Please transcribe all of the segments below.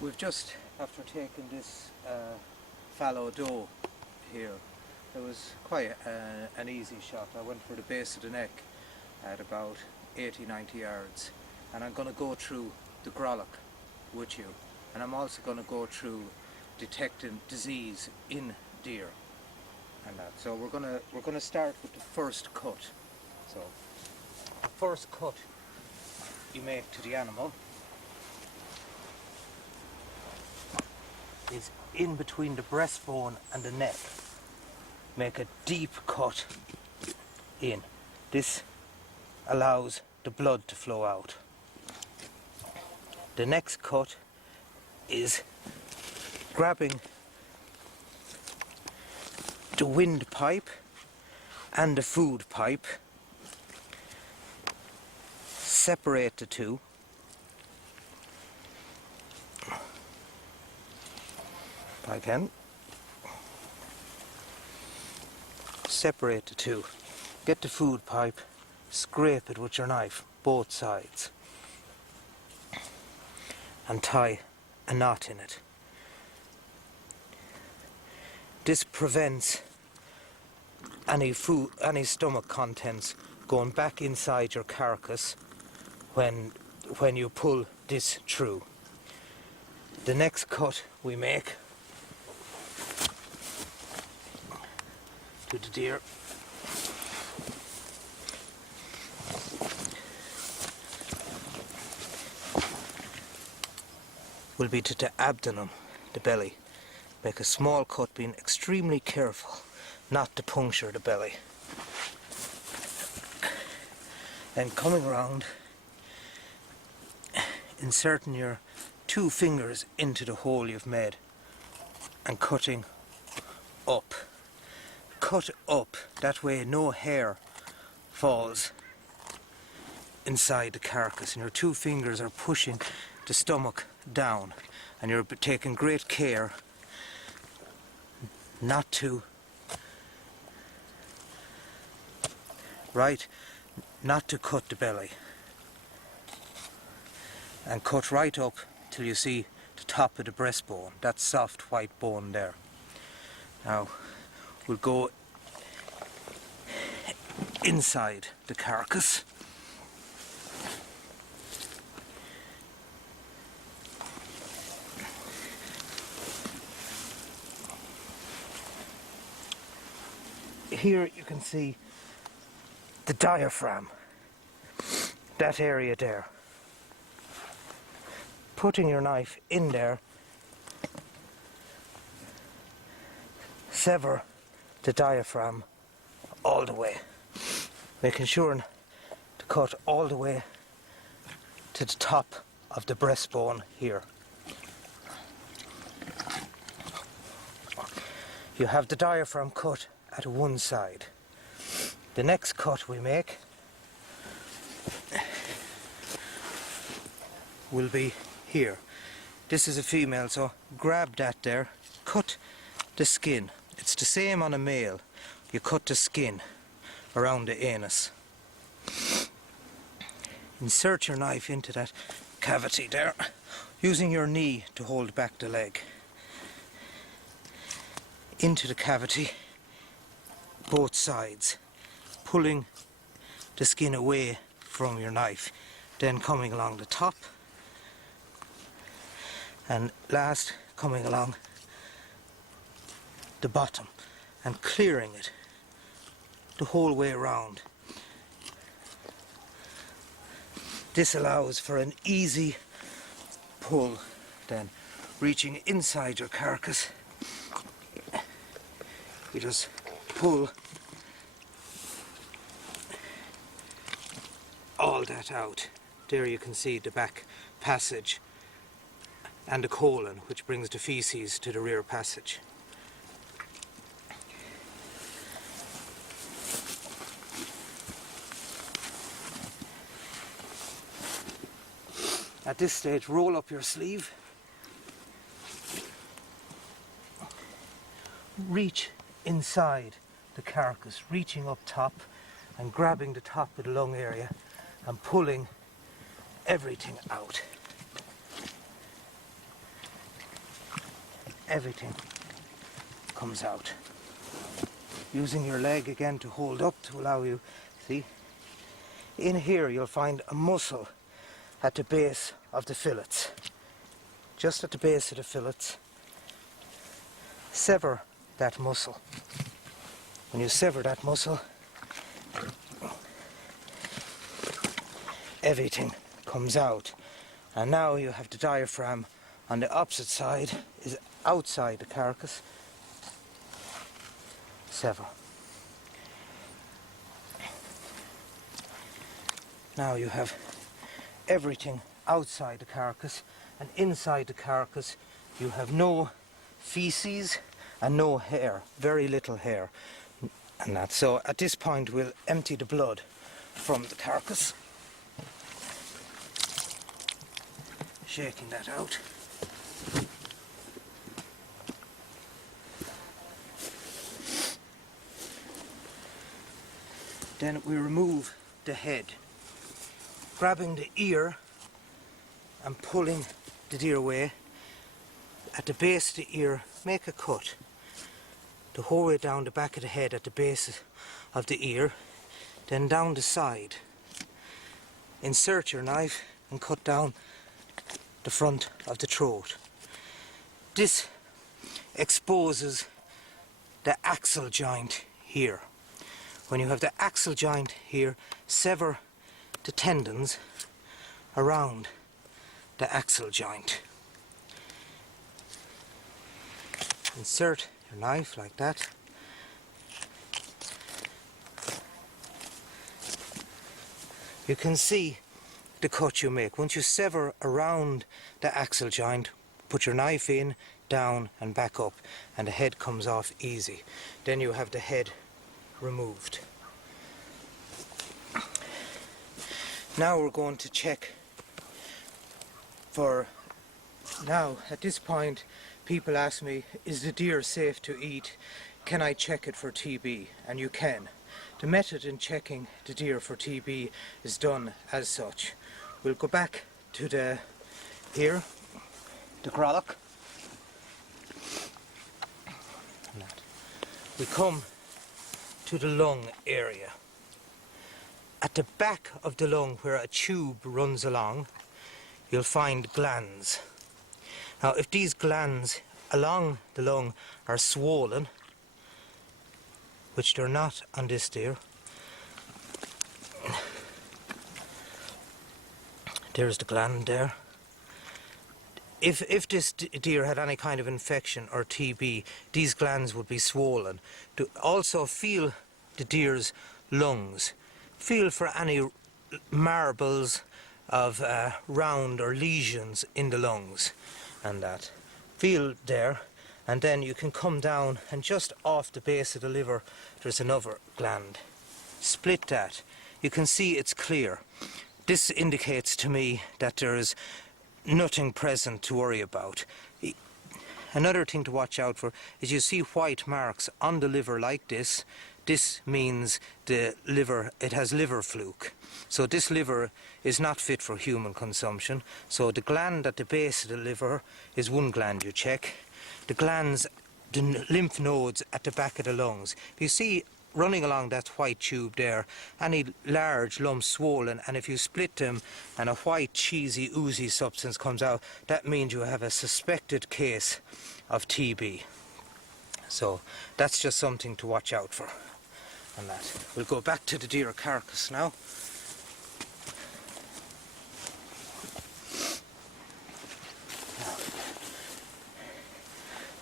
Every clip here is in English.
We've just, after taking this fallow doe here, it was quite an easy shot. I went for the base of the neck at about 80-90 yards, and I'm going to go through the groloch with you, and I'm also going to go through detecting disease in deer and that. So we're going to start with the first cut. So the first cut you make to the animal is in between the breastbone and the neck. Make a deep cut in. This allows the blood to flow out. The next cut is grabbing the windpipe and the food pipe, separate the two, if I can, separate the two, get the food pipe, scrape it with your knife, both sides, and tie a knot in it. This prevents any stomach contents going back inside your carcass when you pull this through. The next cut we make to the deer will be to the abdomen, the belly. Make a small cut, being extremely careful not to puncture the belly. Then coming round, inserting your 2 fingers into the hole you've made and cutting up. Cut up, that way no hair falls inside the carcass, and your 2 fingers are pushing the stomach down, and you're taking great care not to cut the belly, and cut right up till you see the top of the breastbone, that soft white bone there. Now we'll go inside the carcass. Here you can see the diaphragm, that area there. Putting your knife in there, sever the diaphragm all the way, making sure to cut all the way to the top of the breastbone here. You have the diaphragm cut at one side. The next cut we make will be here. This is a female, so grab that there, cut the skin. It's the same on a male. You cut the skin around the anus. Insert your knife into that cavity there, using your knee to hold back the leg. Into the cavity, both sides, pulling the skin away from your knife, then coming along the top, and last coming along the bottom and clearing it the whole way around. This allows for an easy pull, then reaching inside your carcass. You just pull all that out. There you can see the back passage and the colon, which brings the feces to the rear passage. At this stage, roll up your sleeve, reach inside the carcass, reaching up top and grabbing the top of the lung area and pulling everything out. everything comes out. Using your leg again to hold up to allow you, see? In here you'll find a muscle at the base of the fillets. Just at the base of the fillets. Sever that muscle. When you sever that muscle, everything comes out. And now you have the diaphragm on the opposite side, is outside the carcass. Sever. Now you have everything outside the carcass, and inside the carcass you have no feces and no hair, very little hair. And that. So at this point we'll empty the blood from the carcass. Shaking that out. Then we remove the head, grabbing the ear and pulling the deer away. At the base of the ear, make a cut the whole way down the back of the head at the base of the ear, then down the side. Insert your knife and cut down the front of the throat. This exposes the axle joint here. When you have the axle joint here, sever the tendons around the axle joint. Insert your knife like that. You can see the cut you make. Once you sever around the axle joint, put your knife in, down and back up, and the head comes off easy. Then you have the head removed. Now we're going to check for, now at this point people ask me, is the deer safe to eat? Can I check it for TB? And you can. The method in checking the deer for TB is done as such. We'll go back to the groloch. We come to the lung area. At the back of the lung, where a tube runs along, you'll find glands. Now, if these glands along the lung are swollen, which they're not on this deer, there's the gland there. If this deer had any kind of infection or TB, these glands would be swollen. To also feel the deer's lungs. Feel for any marbles of round or lesions in the lungs and that. Feel there, and then you can come down, and just off the base of the liver there's another gland. Split that. You can see it's clear. This indicates to me that there is nothing present to worry about. Another thing to watch out for is you see white marks on the liver like this. This means the liver, it has liver fluke. So this liver is not fit for human consumption. So the gland at the base of the liver is one gland you check. The glands, the lymph nodes at the back of the lungs. If you see running along that white tube there, any large lumps swollen, and if you split them and a white cheesy oozy substance comes out, that means you have a suspected case of TB. So that's just something to watch out for. And that. We'll go back to the deer carcass now.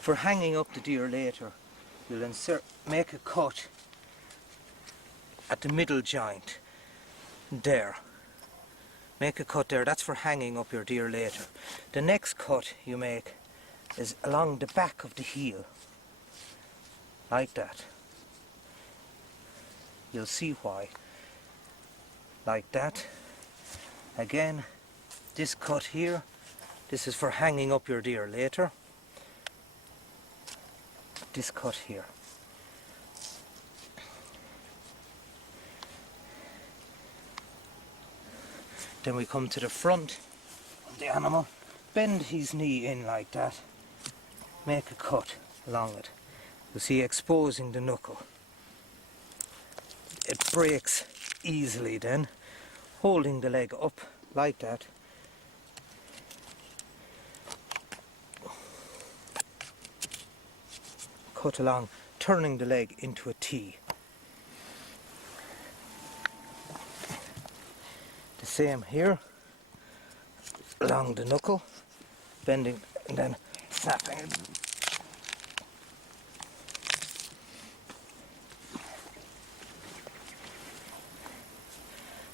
For hanging up the deer later, you'll make a cut at the middle joint there. Make a cut there. That's for hanging up your deer later. The next cut you make is along the back of the heel, like that. You'll see why. Like that. Again, this cut here, this is for hanging up your deer later. This cut here. Then we come to the front of the animal, bend his knee in like that, make a cut along it. You see, exposing the knuckle. It breaks easily then, holding the leg up like that. Cut along, turning the leg into a T. The same here, along the knuckle, bending and then snapping it.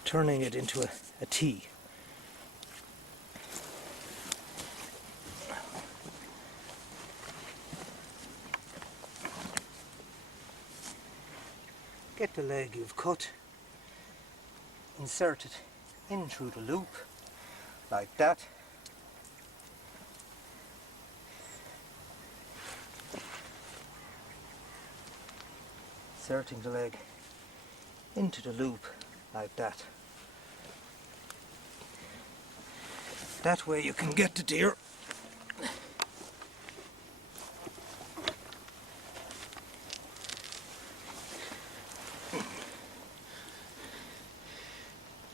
Turning it into a T. Get the leg you've cut, insert it in through the loop, like that. Inserting the leg into the loop, like that. That way you can get the deer.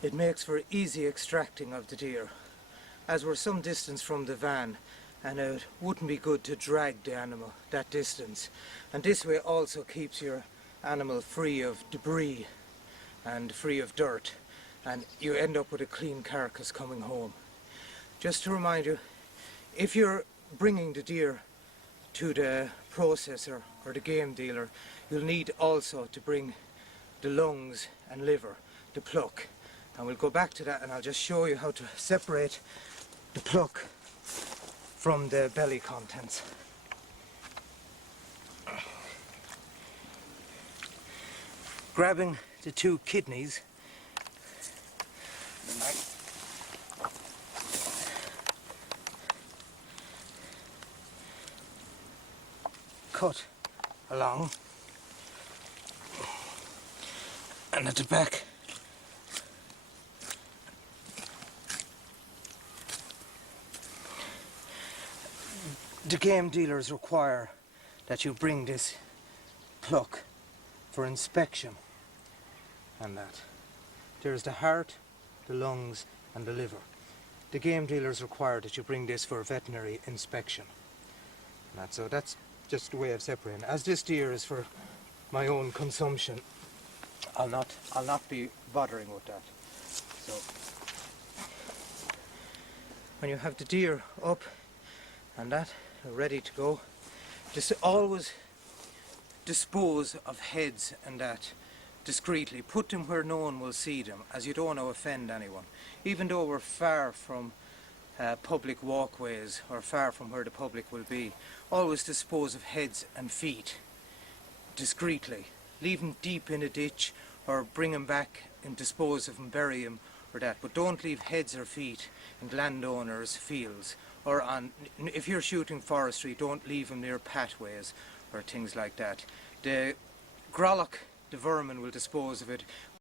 It makes for easy extracting of the deer, as we're some distance from the van and it wouldn't be good to drag the animal that distance. And this way also keeps your animal free of debris and free of dirt, and you end up with a clean carcass coming home. Just to remind you, if you're bringing the deer to the processor or the game dealer, you'll need also to bring the lungs and liver, the pluck. And we'll go back to that and I'll just show you how to separate the pluck from the belly contents. Grabbing the two kidneys, cut along, and at the back the game dealers require that you bring this pluck for inspection, and that. There's the heart, the lungs and the liver. The game dealers require that you bring this for veterinary inspection. And so that's just the way of separating. As this deer is for my own consumption, I'll not be bothering with that. So when you have the deer up and that ready to go, just always dispose of heads and that discreetly. Put them where no one will see them, as you don't want to offend anyone. Even though we're far from public walkways or far from where the public will be, always dispose of heads and feet discreetly. Leave them deep in a ditch or bring them back and dispose of them, bury them or that. But don't leave heads or feet in landowners' fields, or on, if you're shooting forestry, don't leave them near pathways or things like that. The groloch, the vermin, will dispose of it